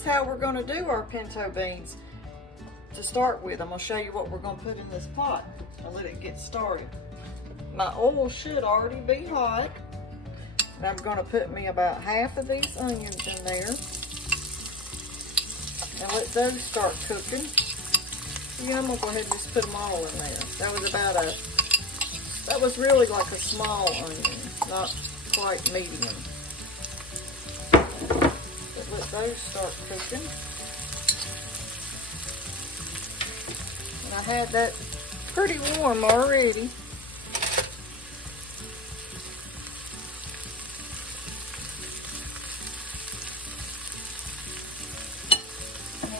is how we're gonna do our pinto beans to start with. I'm gonna show you what we're gonna put in this pot. I'll let it get started. My oil should already be hot. And I'm gonna put me about half of these onions in there. And let those start cooking. Yeah, I'm gonna go ahead and just put them all in there. That was really like a small onion, not quite medium. But let those start cooking. And I had that pretty warm already.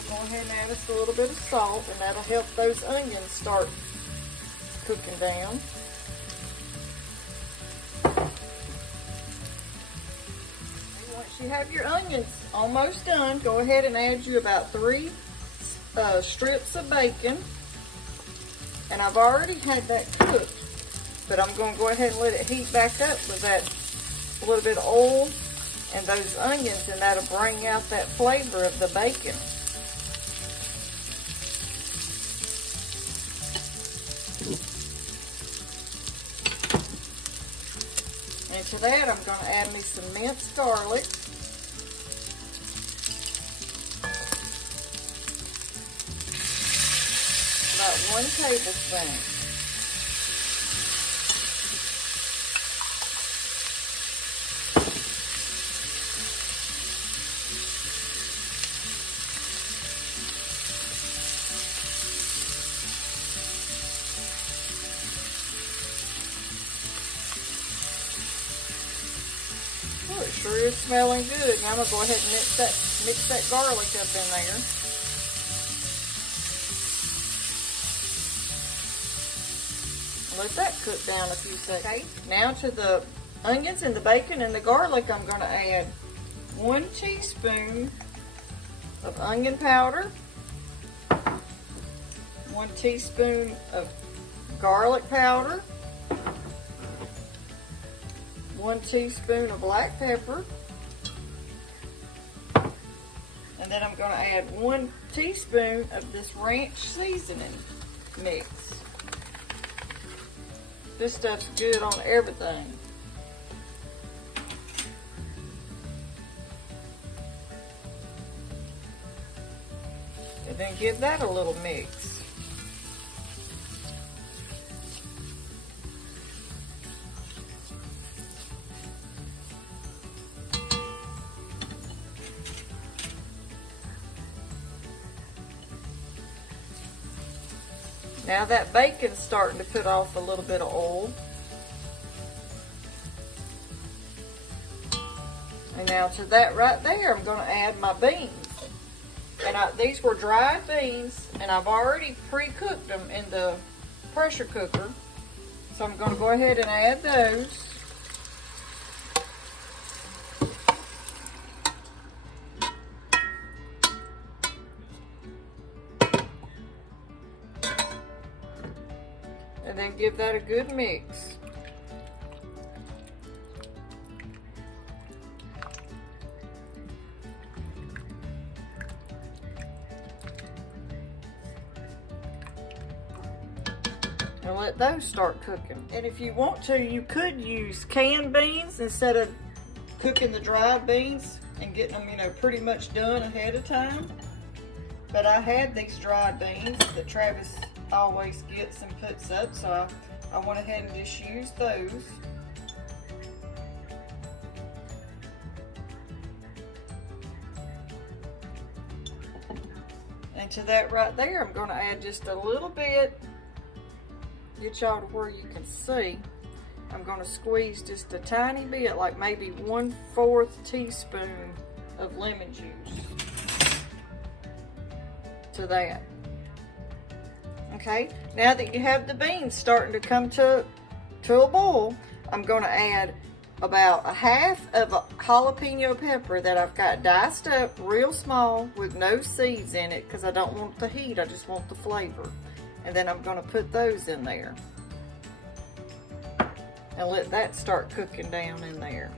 Go ahead and add us a little bit of salt, and that'll help those onions start cooking down. Once you have your onions almost done, go ahead and add you about 3 strips of bacon. And I've already had that cooked, but I'm going to go ahead and let it heat back up with that little bit of oil and those onions, and that'll bring out that flavor of the bacon. And to that, I'm going to add me some minced garlic. About 1 tablespoon. Oh, it sure is smelling good. Now I'm going to go ahead and mix that garlic up in there. Let that cook down a few seconds. Okay, now to the onions and the bacon and the garlic, I'm going to add 1 teaspoon of onion powder, 1 teaspoon of garlic powder, 1 teaspoon of black pepper, and then I'm going to add 1 teaspoon of this ranch seasoning mix. This stuff's good on everything. And then give that a little mix. Now that bacon's starting to put off a little bit of oil. And now to that right there, I'm going to add my beans. And these were dried beans, and I've already pre-cooked them in the pressure cooker. So I'm going to go ahead and add those. And then give that a good mix. And let those start cooking. And if you want to, you could use canned beans instead of cooking the dried beans and getting them, pretty much done ahead of time. But I had these dried beans that Travis always gets and puts up, so I went ahead and just used those. And to that right there, I'm going to add just a little bit, get y'all to where you can see. I'm going to squeeze just a tiny bit, like maybe 1/4 teaspoon of lemon juice to that. Okay, now that you have the beans starting to come to a boil, I'm going to add about 1/2 of a jalapeno pepper that I've got diced up real small with no seeds in it because I don't want the heat, I just want the flavor. And then I'm going to put those in there and let that start cooking down in there.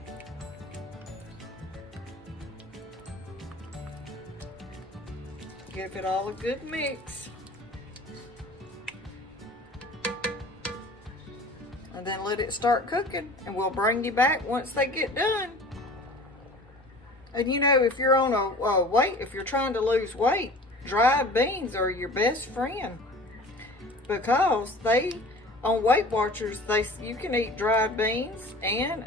Give it all a good mix. And then let it start cooking, and we'll bring you back once they get done. And you know, if you're on a weight, if you're trying to lose weight, dried beans are your best friend, because on Weight Watchers, you can eat dried beans, and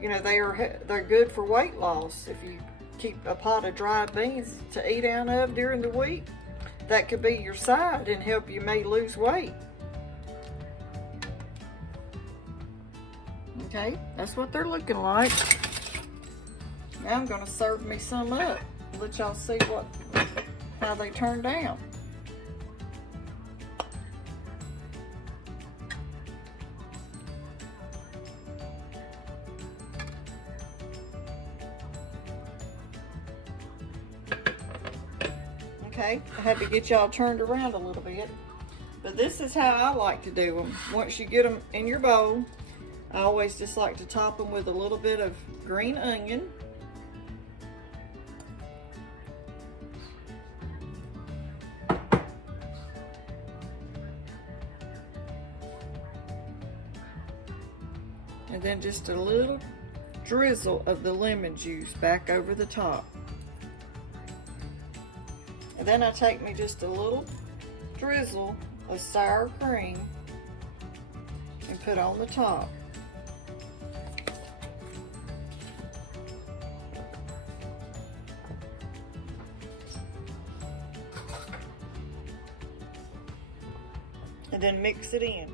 you know, they're good for weight loss. If you keep a pot of dried beans to eat out of during the week, that could be your side and help you may lose weight. Okay, that's what they're looking like. Now I'm gonna serve me some up. Let y'all see how they turned out. Okay, I had to get y'all turned around a little bit. But this is how I like to do them. Once you get them in your bowl, I always just like to top them with a little bit of green onion. And then just a little drizzle of the lemon juice back over the top. And then I take me just a little drizzle of sour cream and put on the top. And then mix it in.